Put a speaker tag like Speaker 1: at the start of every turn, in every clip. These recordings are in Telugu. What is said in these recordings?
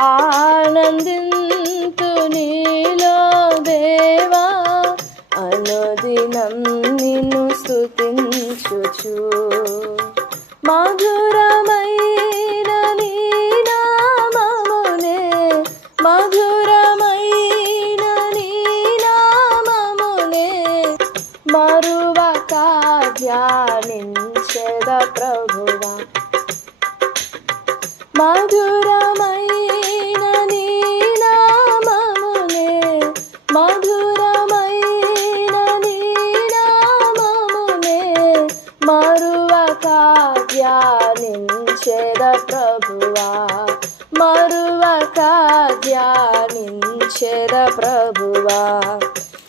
Speaker 1: ఆనందింతు నీలో దేవా. అనుదినం నిన్ను స్థుతించుచు మధురమైన నీ నామమునే మధురమైన నీ నామమునే. మరువక ధ్యానించద ప్రభువా. మధుర ఓర్వక ధ్యానించెద ప్రభువా.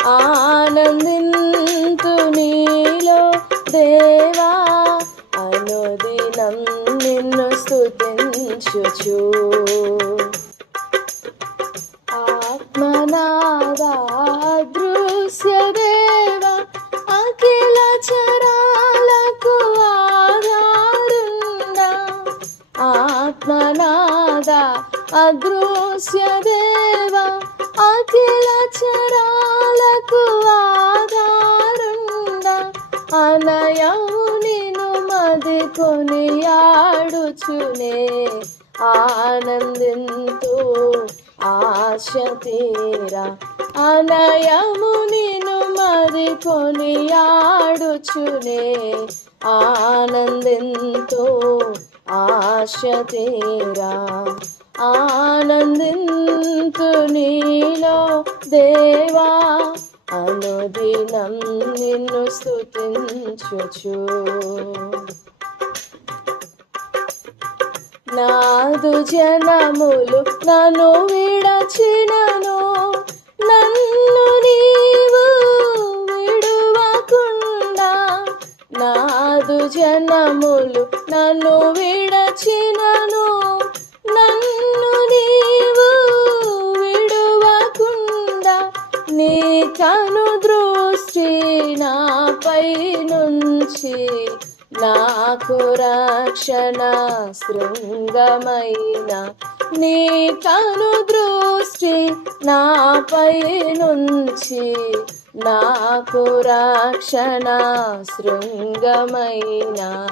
Speaker 1: ఆనందింతు నీలో దేవా అనుదినం నిన్ను స్తుతించుచు. ఆత్మనాదా దృశ్య దేవ అఖిల చరాలకు ఆధారుండ. ఆత్మనా అదృశ్య దేవ అఖిల చరాలకు ఆధారుండ. అనయము నిను మది కొనియాడుచునే ఆనందింతూ ఆశ తీరా. అనయము నిను మది కొనియాడుచునే ఆనందంతో ఆశ తీరా. ఆనందించు నీలో దేవా అనుదినం నిన్ను స్థుతించుచు నాదు జనములు నన్ను విడచినను నన్ను నీవు విడువకుండా. నాదు జనములు నుంచి నాకు రక్షణ శృంగమైన నీ కను దృష్టి నాపై నుంచి నాకు రక్షణ శృంగమైన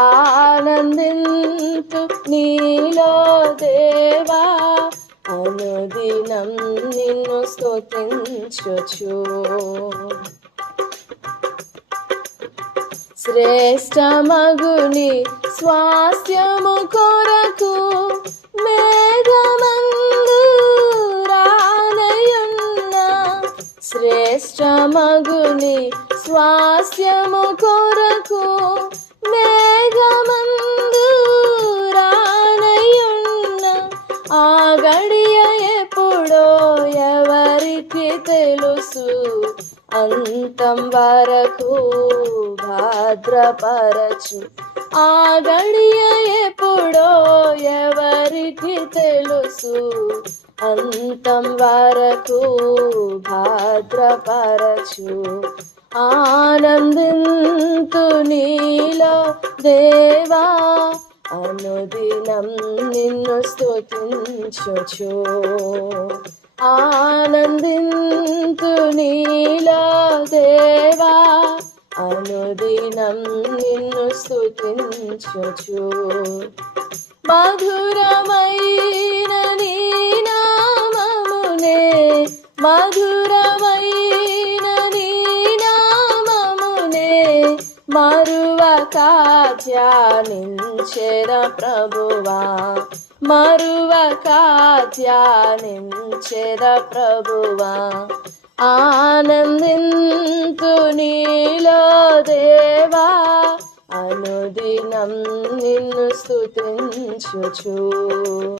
Speaker 1: ఆనందింతు నీలో దేవా. అనుదినం నిన్ను స్తుతించుచు. శ్రేష్ట మగుని స్వాస్థ్యము కొరకు మేఘమందు రానయున్న శ్రేష్ట మగుని స్వాస్థ్యము కొరకు మేఘమందు రానయున్న ఆ గడియ ఎప్పుడో ఎవరికి తెలుసు? అంతం వరకు భద్రపరచు. ఆ గడియ ఎప్పుడో ఎవరికి తెలుసు? అంతం వరకు భద్రపరచు. ఆనందింతు నీలో దేవా అనుదినం నిన్ను స్తుతించుచు. ఆనందింతు నీలా దేవా. అనుదినం నిన్ను స్తుతించుచు. మధురమైన నీ నామమునే మధుర ధ్యానించెర ప్రభువా. మరువక ధ్యానించెర ప్రభువా. ఆనందింతు నీలో దేవా. అనుదినం నిన్ను స్తుతించుచు.